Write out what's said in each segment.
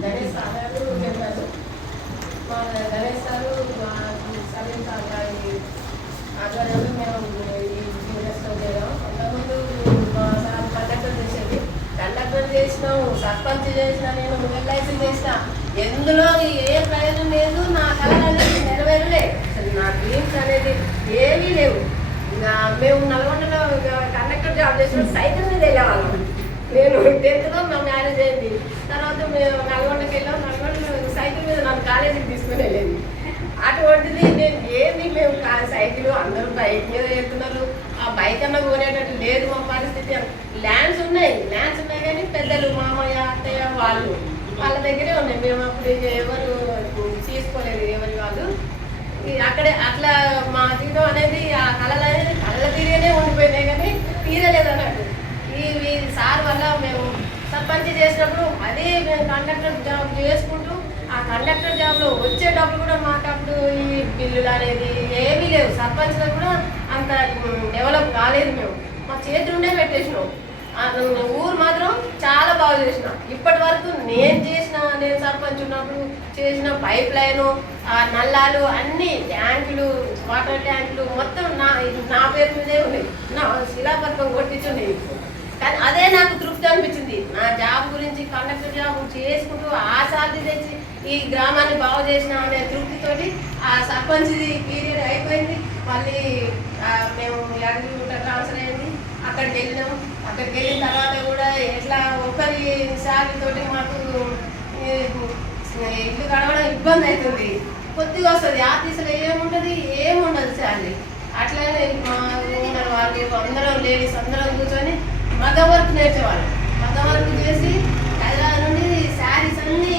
Ganesh sir గారు చెప్పారు మా గణేష్ సారు మా సలీం సార్ గారి ఆధ్వర్యంలో మేము ఈ బిజినెస్లో చేరాం అంతకుముందు మా సార్ కండక్టర్ చేసేది కండక్టర్ చేసినాం సర్పంచ్ చేసిన నేను ఎల్ఐసి చేసిన ఎందులో ఏ ప్రయోజనం లేదు నా కళ అనేది నెరవేరలే అసలు నా డ్రీమ్స్ అనేది ఏమీ లేవు మేము నల్గొండలో కండక్టర్ జాబ్ చేసిన సైకిల్ మీద వెళ్ళేవాళ్ళం నేను టెన్త్లో మా మ్యారేజ్ అయింది. తర్వాత మేము నల్గొండకి వెళ్ళాం. నల్గొండలో సైకిల్ మీద నన్ను కాలేజీకి తీసుకుని వెళ్ళేది. అటువంటిది నేను ఏమి మేము కా- సైకిల్ అందరూ బైక్ మీద వెళ్తున్నారు. ఆ బైక్ అన్న కోరేటట్టు లేదు మా పరిస్థితి ల్యాండ్స్ ఉన్నాయి. ల్యాండ్స్ ఉన్నాయి కానీ పెద్దలు మామయ్య అత్తయ్య వాళ్ళు వాళ్ళ దగ్గరే ఉన్నాయి. మేము అప్పుడు ఇక ఎవరు తీసుకోలేదు. ఎవరి వాళ్ళు. అక్కడే అట్లా మా జీవితం అనేది ఆ కళలు అనేది కళ్ళ తీరేనే ఉండిపోయినాయి కానీ తీరలేదు అన్నట్టు ఈ సార్ వల్ల మేము సర్పంచ్ చేసినప్పుడు అదే మేము కండక్టర్ జాబ్ చేసుకుంటూ ఆ కండక్టర్ జాబ్లో వచ్చే డబ్బులు కూడా మాకు అప్పుడు ఈ బిల్లులు అనేది ఏమీ లేవు. సర్పంచ్లో కూడా అంత డెవలప్ కాలేదు మేము. మా చేతులుండే పెట్టేసినాం. ఊరు మాత్రం చాలా బాగా చేసిన. ఇప్పటి వరకు నేను చేసిన నేను సర్పంచ్ ఉన్నప్పుడు చేసిన పైప్ లైను ఆ నల్లాలు అన్ని ట్యాంకులు వాటర్ ట్యాంకులు మొత్తం నా నా పేరు మీదే ఉన్నాయి. నా శిలాపథకం కొట్టించున్నాయి కానీ అదే నాకు తృప్తి అనిపించింది. నా జాబ్ గురించి కండక్టర్ జాబ్ చేసుకుంటూ ఆ సాలరీ తెచ్చి ఈ గ్రామాన్ని బాగు చేసినాం అనే తృప్తితోటి ఆ సర్పంచ్ పీరియడ్ అయిపోయింది. మళ్ళీ మేము యాదగిరిగుట్ట ట్రాన్స్ఫర్ అయింది. అక్కడికి వెళ్ళినాం. అక్కడికి వెళ్ళిన తర్వాత కూడా ఎట్లా ఒకరి శాలరీ మాకు ఇల్లు గడవడం ఇబ్బంది అవుతుంది కొద్దిగా వస్తుంది. ఆఫీసులో ఏముంటుంది ఏముండదు శాలరీ అట్లనే మా ఓనర్ వాళ్ళు అందరం లేడీస్ అందరం కూర్చొని మగ వర్క్ నేర్చేవాళ్ళు. మగ వర్క్ చేసి హైదరాబాద్ నుండి శారీస్ అన్ని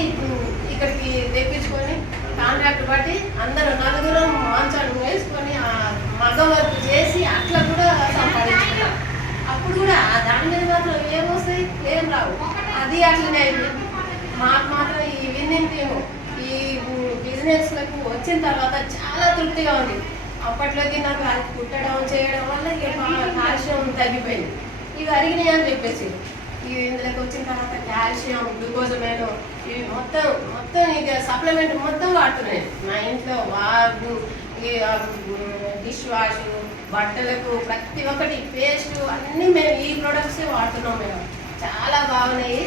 ఇక్కడికి తెప్పించుకొని కాంట్రాక్ట్ బట్టి అందరూ నలుగురు మాంచాలు వేసుకొని మగం మగ వర్క్ చేసి అట్లా కూడా సంపాదించుకున్నాం. అప్పుడు కూడా ఆ దాని మీద మాత్రం ఏమొస్తాయి ఏం రావు. అది అట్లనే అయింది మాకు మాత్రం ఈ విన్నింగ్ ఈ బిజినెస్లకు వచ్చిన తర్వాత చాలా తృప్తిగా ఉంది. అప్పట్లోకి నాకు అది కుట్టడం చేయడం వల్ల ఇక కాలుష్యం తగ్గిపోయింది. ఇవి అరిగినాయి అని చెప్పేసి. ఇవి ఇందులోకి వచ్చిన తర్వాత కాల్షియం గ్లూకోజమేను ఇవి మొత్తం మొత్తం ఇక సప్లిమెంట్ మొత్తం వాడుతున్నాయి. మా ఇంట్లో వాగు ఈ డిష్ వాష్ బట్టలకు ప్రతి ఒక్కటి పేస్ట్ అన్నీ మేము ఈ ప్రొడక్ట్సే వాడుతున్నాం మేము. చాలా బాగున్నాయి.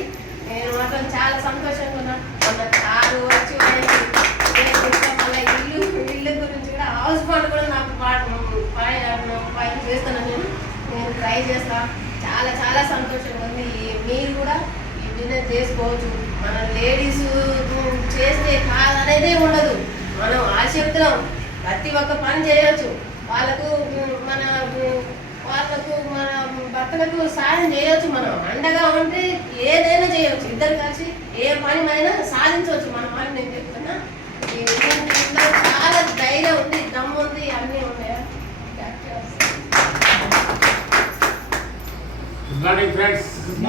నేను మాత్రం చాలా సంతోషంగా ఉన్నాను మొన్న కారు వచ్చి పోయింది. నేను ఇంకా మళ్ళీ ఇల్లు ఇల్లు గురించి కూడా హౌస్ ఫండ్ కూడా నాకు పైన చేస్తున్నాను నేను నేను ట్రై చేస్తా. చాలా చాలా సంతోషంగా ఉంది. మీరు కూడా ఈ బిజినెస్ చేసుకోవచ్చు. మన లేడీస్ చేస్తే కాదనేదే ఉండదు. మనం ఆశక్తులం ప్రతి ఒక్క పని చేయవచ్చు వాళ్ళకు మన వాళ్ళకు మన భర్తలకు సాయం చేయవచ్చు మనం. అండగా ఉంటే ఏదైనా చేయవచ్చు ఇద్దరు కలిసి ఏ పని అయినా సాధించవచ్చు. మన పని నేను చెప్తున్నా. చాలా ధైర్యం ఉంది దమ్ము ఉంది అన్నీ ఉన్నాయా గుడ్ మార్నింగ్ ఫ్రెండ్స్